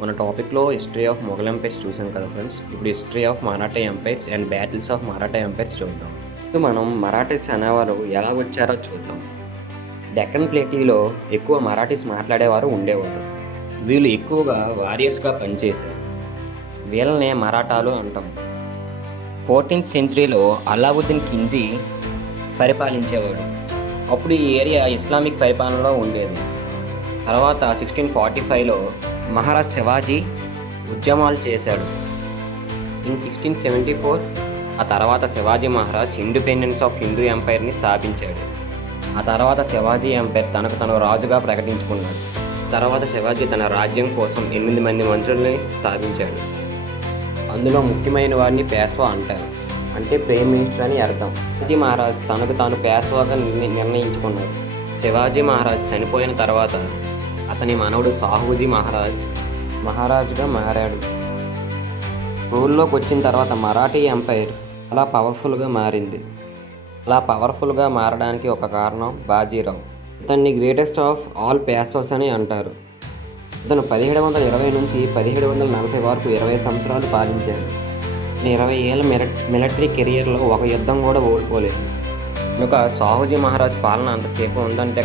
మన టాపిక్లో history of Mughal empires చూసాం కదా ఫ్రెండ్స్. ఇప్పుడు history of Maratha empires and battles of Maratha empires చూద్దాం. ఇప్పుడు మనం మరాఠీస్ అనేవారు ఎలా వచ్చారో చూద్దాం. డెక్కన్ ప్లేటీలో ఎక్కువ మరాఠీస్ మాట్లాడేవారు ఉండేవారు. వీళ్ళు ఎక్కువగా వారియర్స్గా పనిచేశారు. వీళ్ళనే మరాఠాలు అంటాం. 14th సెంచరీలో అలావుద్దీన్ ఖిల్జీ పరిపాలించేవాడు. అప్పుడు ఈ ఏరియా ఇస్లామిక్ పరిపాలనలో ఉండేది. తర్వాత 1645లో మహారాజ్ శివాజీ ఉద్యమాలు చేశాడు. ఇన్ 1674 ఆ తర్వాత శివాజీ మహారాజ్ ఇండిపెండెన్స్ ఆఫ్ హిందూ ఎంపైర్ని స్థాపించాడు. ఆ తర్వాత శివాజీ ఎంపైర్ తనకు తను రాజుగా ప్రకటించుకున్నాడు. తర్వాత శివాజీ తన రాజ్యం కోసం 8 మంది మంత్రుల్ని స్థాపించాడు. అందులో ముఖ్యమైన వారిని పేష్వా అంటారు, అంటే ప్రైమ్ మినిస్టర్ అని అర్థం. శివాజీ మహారాజ్ తనకు తాను పేష్వాగా నిర్ణయించుకున్నాడు. శివాజీ మహారాజ్ చనిపోయిన తర్వాత అతని మనవడు సాహూజీ మహారాజుగా మారాడు. రూల్లోకి వచ్చిన తర్వాత మరాఠీ ఎంపైర్ చాలా పవర్ఫుల్గా మారింది. అలా పవర్ఫుల్గా మారడానికి ఒక కారణం బాజీరావు. ఇతన్ని గ్రేటెస్ట్ ఆఫ్ ఆల్ పేష్వాస్ అని అంటారు. ఇతను 1720 నుంచి 1740 వరకు 20 సంవత్సరాలు పాలించాడు. 20 ఏళ్ళ మిలిటరీ కెరియర్లో ఒక యుద్ధం కూడా ఓడిపోలేదు. కనుక సాహూజీ మహారాజ్ పాలన అంతసేపు ఉందంటే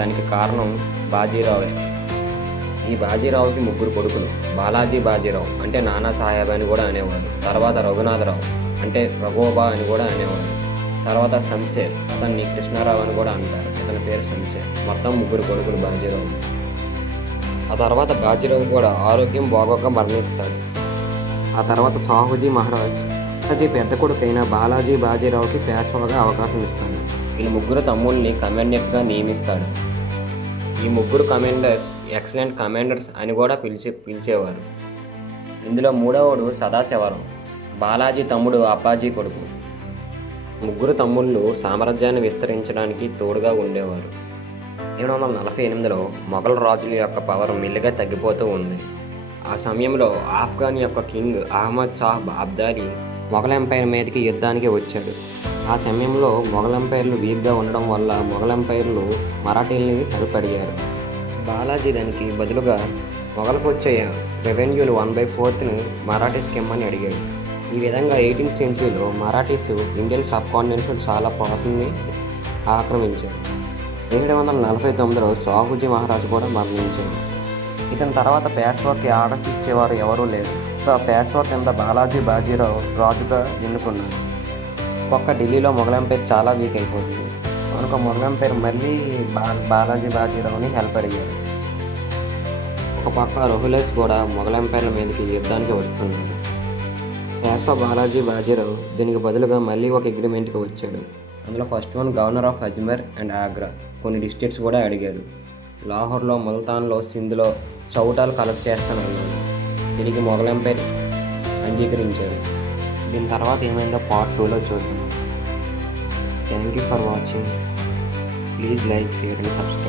దానికి కారణం బాజీరావే. ఈ బాజీరావుకి 3 కొడుకులు. బాలాజీ బాజీరావు అంటే నానా సాహెబ్ అని కూడా అనేవారు. తర్వాత రఘునాథరావు అంటే రఘోబా అని కూడా అనేవారు. తర్వాత శంషేర్, అతన్ని కృష్ణారావు అని కూడా అంటారు. అతని పేరు శంషేర్. మొత్తం 3 కొడుకులు బాజీరావు. ఆ తర్వాత బాజీరావు కూడా ఆరోగ్యం బాగోక మరణిస్తాడు. ఆ తర్వాత సాహూజీ మహారాజ్ పెద్ద కొడుకైన బాలాజీ బాజీరావుకి పేష్వాగా అవకాశం ఇస్తాడు. వీళ్ళు 3 తమ్ముళ్ళని కమాండర్స్గా నియమిస్తాడు. ఈ 3 కమాండర్స్ ఎక్సలెంట్ కమాండర్స్ అని కూడా పిలిచేవారు. ఇందులో 3వడు సదాశివరావు, బాలాజీ తమ్ముడు అప్పాజీ కొడుకు. 3 తమ్ముళ్ళు సామ్రాజ్యాన్ని విస్తరించడానికి తోడుగా ఉండేవారు. 1748లో మొఘల్ రాజుల యొక్క పవర్ మెల్లిగా తగ్గిపోతూ ఉంది. ఆ సమయంలో ఆఫ్ఘన్ యొక్క కింగ్ అహ్మద్ షాహ్ అబ్దాలీ మొఘల్ ఎంపైర్ మీదకి యుద్ధానికి వచ్చాడు. ఆ సమయంలో మొఘల్ ఎంపైర్లు వీక్గా ఉండడం వల్ల మొఘల్ ఎంపైర్లు మరాఠీల్ని హెల్ప్ అడిగారు. బాలాజీ దానికి బదులుగా మొఘల్కి వచ్చే రెవెన్యూలు 1/4 మరాఠీస్కి ఇమ్మని అడిగాడు. ఈ విధంగా 18th సెంచరీలో మరాఠీస్ ఇండియన్ సబ్ కాంటినెంట్స్ చాలా పాస్ని ఆక్రమించారు. 1749లో సాహూజీ మహారాజు కూడా మరణించాడు. ఇతని తర్వాత పేష్వాకి ఆర్డర్స్ ఇచ్చేవారు ఎవరూ లేరు. పేష్వా కింద బాలాజీ బాజీరావు రాజుగా ఎన్నుకున్నారు. ఒక్క ఢిల్లీలో మొఘల్ ఎంపైర్ చాలా వీక్ అయిపోతుంది కనుక మొఘల్ ఎంపైర్ మళ్ళీ బాలాజీ బాజీరావుని హెల్ప్ అడిగారు. ఒక పక్క రోహిలేస్ కూడా మొఘల్ ఎంపైర్ల మీదకి యుద్ధానికి వస్తున్నాడు. పేష్వా బాలాజీ బాజీరావు దీనికి బదులుగా మళ్ళీ ఒక అగ్రిమెంట్కి వచ్చాడు. అందులో first one governor of Ajmer and Agra, కొన్ని డిస్ట్రిక్ట్స్ కూడా అడిగాడు. లాహోర్లో, ముల్తాన్లో, సింధ్లో చౌటాలు కలెక్ట్ చేస్తానన్నాడు. దీనికి మొఘల్ ఎంపైర్ అంగీకరించాడు. దీని తర్వాత ఏమైందో పార్ట్ 2లో చూద్దాం. Thank you for watching. Please like, share and subscribe.